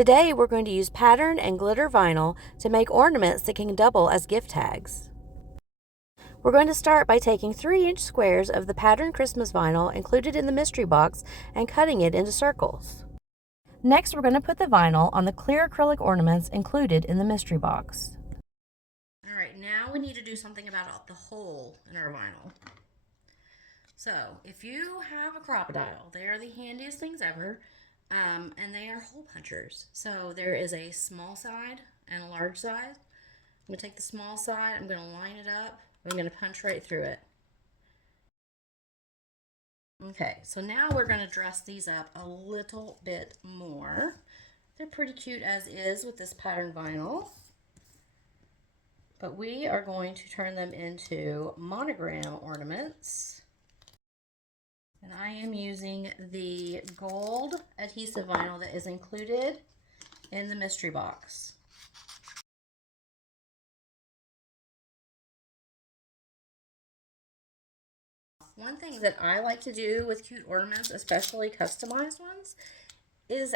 Today we're going to use pattern and glitter vinyl to make ornaments that can double as gift tags. We're going to start by taking 3-inch squares of the pattern Christmas vinyl included in the mystery box and cutting it into circles. Next, we're going to put the vinyl on the clear acrylic ornaments included in the mystery box. All right, now we need to do something about the hole in our vinyl. So, if you have a crocodile, they are the handiest things ever, and they are hole punchers. So, there is a small side and a large side. I'm going to take the small side, I'm going to line it up, I'm going to punch right through it. Okay, so now we're going to dress these up a little bit more. They're pretty cute as is with this pattern vinyl. But we are going to turn them into monogram ornaments. And I am using the gold adhesive vinyl that is included in the mystery box. One thing that I like to do with cute ornaments, especially customized ones, is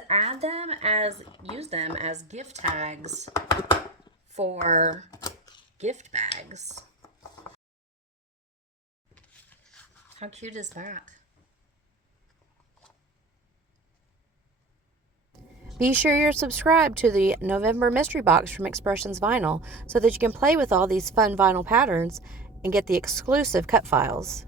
use them as gift tags for gift bags. How cute is that? Be sure you're subscribed to the November Mystery Box from Expressions Vinyl so that you can play with all these fun vinyl patterns and get the exclusive cut files.